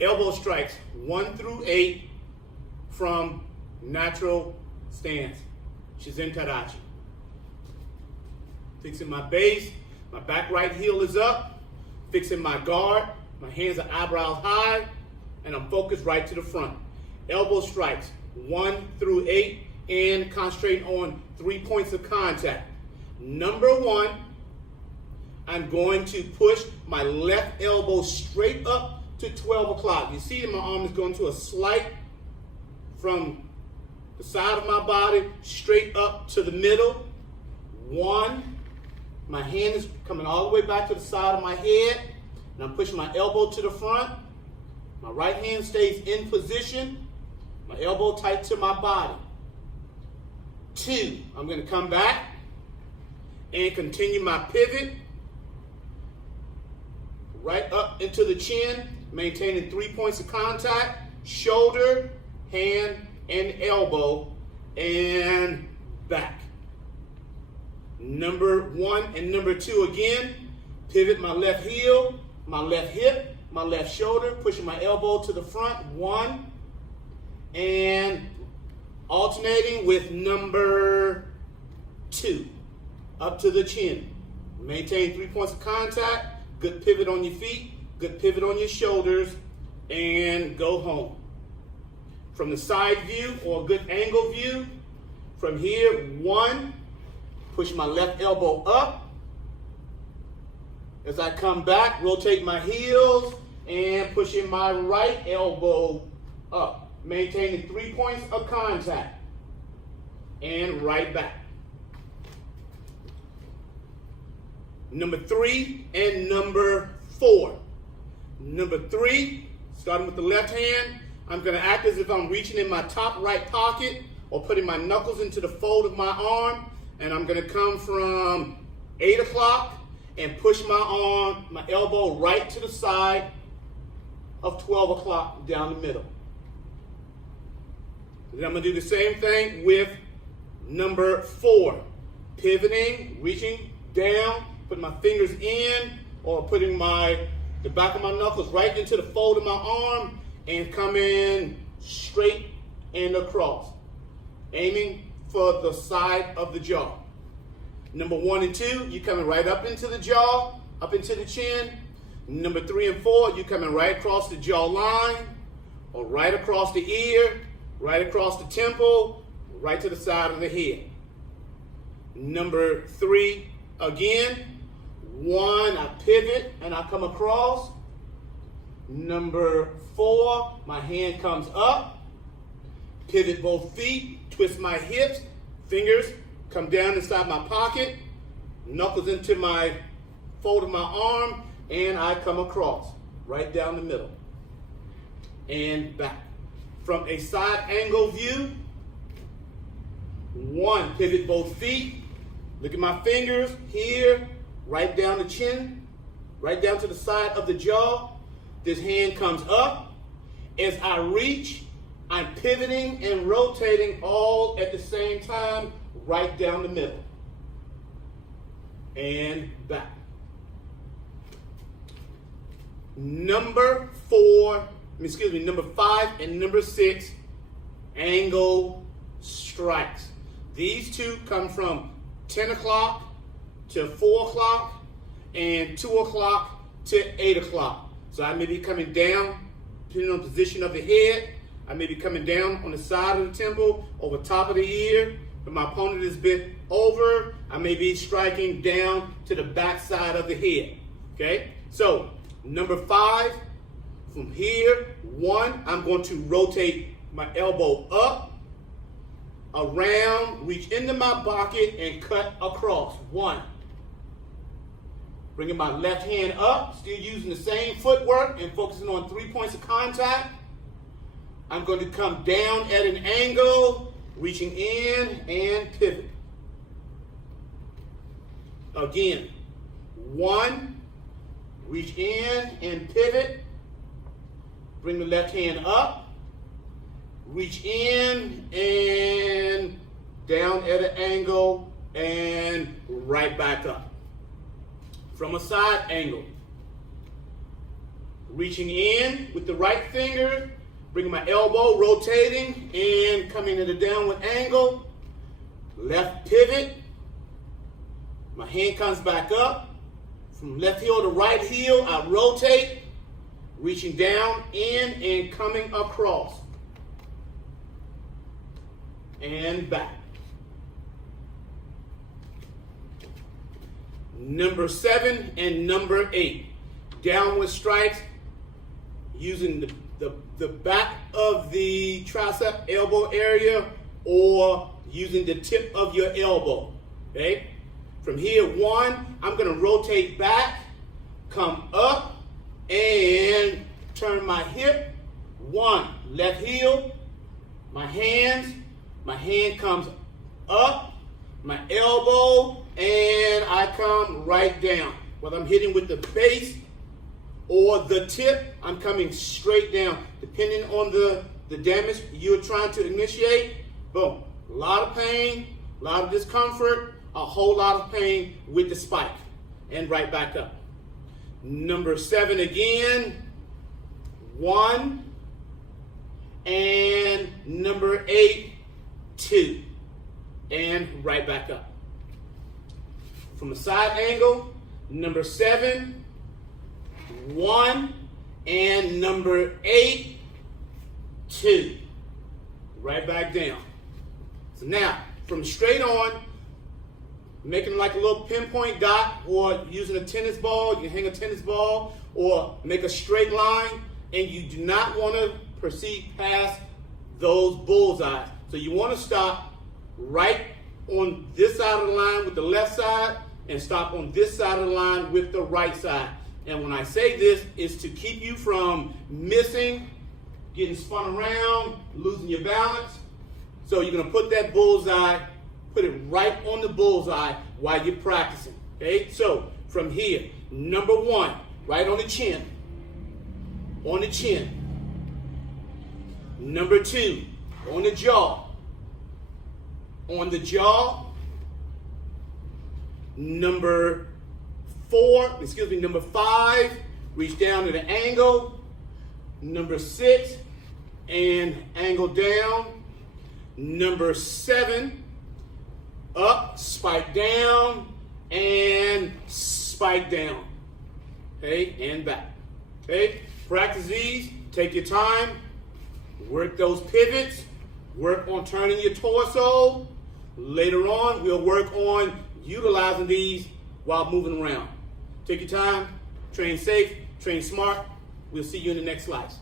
Elbow strikes 1 through 8 from natural stance. Shizen Tadachi. Fixing my base, my back right heel is up. Fixing my guard, my hands are eyebrows high, and I'm focused right to the front. Elbow strikes 1 through 8 and concentrating on 3 points of contact. Number 1, I'm going to push my left elbow straight up to 12 o'clock. You see that my arm is going to a slight from the side of my body straight up to the middle. 1, my hand is coming all the way back to the side of my head, and I'm pushing my elbow to the front. My right hand stays in position, my elbow tight to my body. 2, I'm going to come back and continue my pivot right up into the chin, maintaining 3 points of contact, shoulder, hand, and elbow, and back. Number 1 and number 2 again, pivot my left heel, my left hip, my left shoulder, pushing my elbow to the front, 1, and alternating with number 2, up to the chin. Maintain 3 points of contact, good pivot on your feet, good pivot on your shoulders, and go home. From the side view or good angle view, from here, 1, push my left elbow up. As I come back, rotate my heels and pushing my right elbow up, maintaining 3 points of contact, and right back. Number 3 and number 4. Number 3, starting with the left hand, I'm going to act as if I'm reaching in my top right pocket or putting my knuckles into the fold of my arm, and I'm going to come from 8 o'clock and push my arm, my elbow right to the side of 12 o'clock down the middle. Then I'm going to do the same thing with number 4. Pivoting, reaching down, putting my fingers in, or putting the back of my knuckles right into the fold of my arm and coming straight and across, aiming for the side of the jaw. Number 1 and 2, you're coming right up into the jaw, up into the chin. Number 3 and 4, you're coming right across the jaw line, or right across the ear, right across the temple, right to the side of the head. Number 3, again, 1, I pivot and I come across. Number 4, my hand comes up, pivot both feet, twist my hips, fingers come down inside my pocket, knuckles into my fold of my arm, and I come across, right down the middle, and back. From a side angle view, 1, pivot both feet, look at my fingers here, right down the chin, right down to the side of the jaw. This hand comes up. As I reach, I'm pivoting and rotating all at the same time, right down the middle, and back. Number 5 and number 6, angle strikes. These two come from 10 o'clock to 4 o'clock and 2 o'clock to 8 o'clock. So I may be coming down, depending on the position of the head. I may be coming down on the side of the temple, over top of the ear. If my opponent is bent over, I may be striking down to the back side of the head. Okay? So, number 5, from here, 1, I'm going to rotate my elbow up, around, reach into my pocket, and cut across. 1. Bringing my left hand up, still using the same footwork and focusing on 3 points of contact. I'm going to come down at an angle, reaching in and pivot. Again, 1, reach in and pivot. Bring the left hand up, reach in and down at an angle and right back up. From a side angle, reaching in with the right finger, bringing my elbow, rotating, and coming at a downward angle. Left pivot. My hand comes back up. From left heel to right heel, I rotate, reaching down, in, and coming across. And back. Number 7 and number 8. Downward strikes using the back of the tricep elbow area or using the tip of your elbow. Okay? From here, 1, I'm going to rotate back, come up, and turn my hip. 1, left heel, my hand comes up, my elbow, and I come right down. Whether I'm hitting with the base or the tip, I'm coming straight down. Depending on the damage you're trying to initiate, boom. A lot of pain, a lot of discomfort, a whole lot of pain with the spike. And right back up. Number 7 again. 1. And number 8, 2. And right back up. From a side angle, number 7, 1, and number 8, 2. Right back down. So now, from straight on, making like a little pinpoint dot, or using a tennis ball, you can hang a tennis ball, or make a straight line, and you do not want to proceed past those bullseyes. So you want to stop right on this side of the line with the left side, and stop on this side of the line with the right side. And when I say this, it's to keep you from missing, getting spun around, losing your balance. So you're going to put that bullseye, put it right on the bullseye while you're practicing. Okay, so from here, number 1, right on the chin. On the chin. Number 2, on the jaw. On the jaw. Number 5, reach down at an angle. Number 6, and angle down. Number 7, up, spike down, and spike down. Okay, and back. Okay, practice these, take your time, work those pivots, work on turning your torso. Later on, we'll work on utilizing these while moving around. Take your time, train safe, train smart. We'll see you in the next slice.